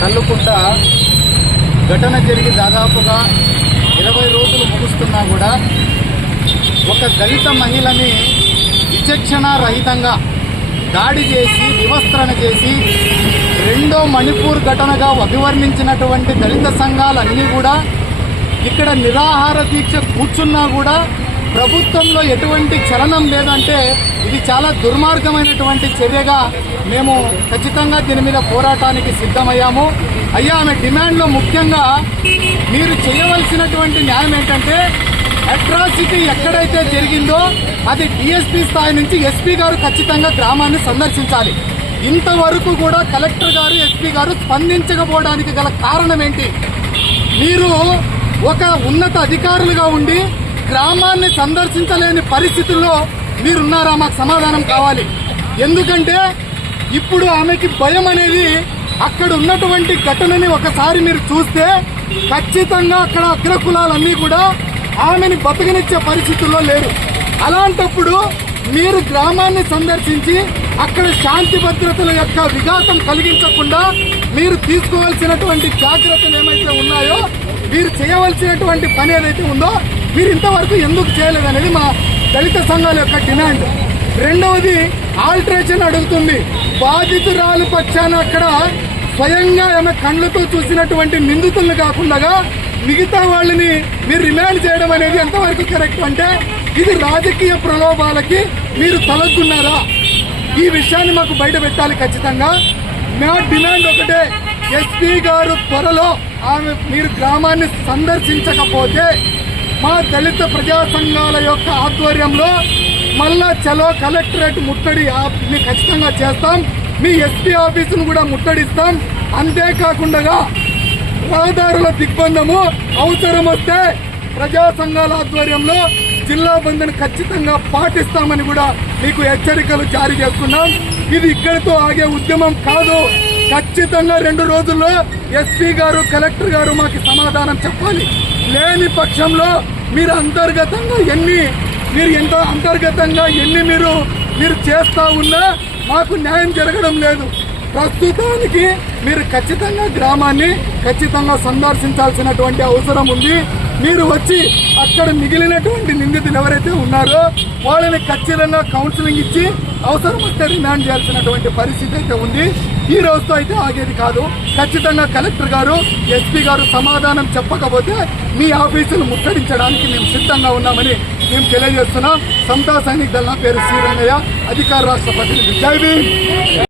కల్లుకుంట ఘటన జరిగి దాదాపుగా ఇరవై రోజులు ముగుస్తున్నా కూడా ఒక దళిత మహిళని విచక్షణ రహితంగా దాడి చేసి వివస్త్రణ చేసి రెండో మణిపూర్ ఘటనగా అభివర్ణించినటువంటి దళిత సంఘాలన్నీ కూడా ఇక్కడ నిరాహార దీక్ష కూర్చున్నా కూడా ప్రభుత్వంలో ఎటువంటి చలనం లేదంటే ఇది చాలా దుర్మార్గమైనటువంటి చర్యగా మేము ఖచ్చితంగా దీని మీద పోరాటానికి సిద్ధమయ్యాము. అయ్యా ఆమె డిమాండ్లో ముఖ్యంగా మీరు చేయవలసినటువంటి న్యాయం ఏంటంటే అట్రాసిటీ ఎక్కడైతే జరిగిందో అది డిఎస్పీ స్థాయి నుంచి ఎస్పీ గారు ఖచ్చితంగా గ్రామాన్ని సందర్శించాలి. ఇంతవరకు కూడా కలెక్టర్ గారు ఎస్పీ గారు స్పందించకపోవడానికి గల కారణం ఏంటి? మీరు ఒక ఉన్నత అధికారులుగా ఉండి గ్రామాన్ని సందర్శించలేని పరిస్థితుల్లో మీరున్నారా? మాకు సమాధానం కావాలి. ఎందుకంటే ఇప్పుడు ఆమెకి భయం అనేది అక్కడ ఉన్నటువంటి ఘటనని ఒకసారి మీరు చూస్తే ఖచ్చితంగా అక్కడ అగ్రకులాలన్నీ కూడా ఆమెని బతకనిచ్చే పరిస్థితుల్లో లేరు. అలాంటప్పుడు మీరు గ్రామాన్ని సందర్శించి అక్కడ శాంతి భద్రతల యొక్క విఘాతం కలిగించకుండా మీరు తీసుకోవాల్సినటువంటి జాగ్రత్తలు ఏమైతే ఉన్నాయో మీరు చేయవలసినటువంటి పని ఏదైతే ఉందో మీరు ఇంతవరకు ఎందుకు చేయలేదనేది మా దళిత సంఘాల యొక్క డిమాండ్. రెండవది ఆల్టరేషన్ అడుగుతుంది. బాధితురాలు పక్షాన అక్కడ స్వయంగా ఆమె కళ్ళతో చూసినటువంటి నిందితులను కాకుండా మిగతా వాళ్ళని మీరు రిమాండ్ చేయడం అనేది ఎంతవరకు కరెక్ట్ అంటే ఇది రాజకీయ ప్రలోభాలకి మీరు తలగ్గున్నారా? ఈ విషయాన్ని మాకు బయట పెట్టాలి ఖచ్చితంగా. మా డిమాండ్ ఒకటే ఎస్పీ గారు త్వరలో ఆమె మీరు గ్రామాన్ని సందర్శించకపోతే మా దళిత ప్రజా సంఘాల యొక్క ఆధ్వర్యంలో మళ్ళా చలో కలెక్టరేట్ ముట్టడి ఖచ్చితంగా చేస్తాం. మీ ఎస్పీ ఆఫీసును కూడా ముట్టడిస్తాం. అంతేకాకుండా రహదారుల దిగ్బంధము అవసరం వస్తే ప్రజా సంఘాల ఆధ్వర్యంలో జిల్లా బంద్ను ఖచ్చితంగా పాటిస్తామని కూడా మీకు హెచ్చరికలు జారీ చేస్తున్నాం. ఇది ఇక్కడితో ఆగే ఉద్యమం కాదు. ఖచ్చితంగా రెండు రోజుల్లో ఎస్పీ గారు కలెక్టర్ గారు మాకు సమాధానం చెప్పాలి. లేని పక్షంలో మీరు అంతర్గతంగా ఎన్ని మీరు ఎంత అంతర్గతంగా ఎన్ని మీరు మీరు చేస్తా ఉన్నా మాకు న్యాయం జరగడం లేదు. ప్రస్తుతానికి మీరు ఖచ్చితంగా గ్రామాన్ని ఖచ్చితంగా సందర్శించాల్సినటువంటి అవసరం ఉంది. మీరు వచ్చి అక్కడ మిగిలినటువంటి నిందితులు ఎవరైతే ఉన్నారో వాళ్ళని ఖచ్చితంగా కౌన్సిలింగ్ ఇచ్చి అవసరం వస్తే రిమాండ్ చేయాల్సినటువంటి పరిస్థితి అయితే ఉంది. ఈ రోజుతో అయితే ఆగేది కాదు. ఖచ్చితంగా కలెక్టర్ గారు ఎస్పీ గారు సమాధానం చెప్పకపోతే మీ ఆఫీసులు ముట్టడించడానికి మేము సిద్ధంగా ఉన్నామని మేము తెలియజేస్తున్నాం. సమతా సైనిక్ దళ పేరు శ్రీరంగయ్య అధికార రాష్ట్ర ప్రతినిధి. జై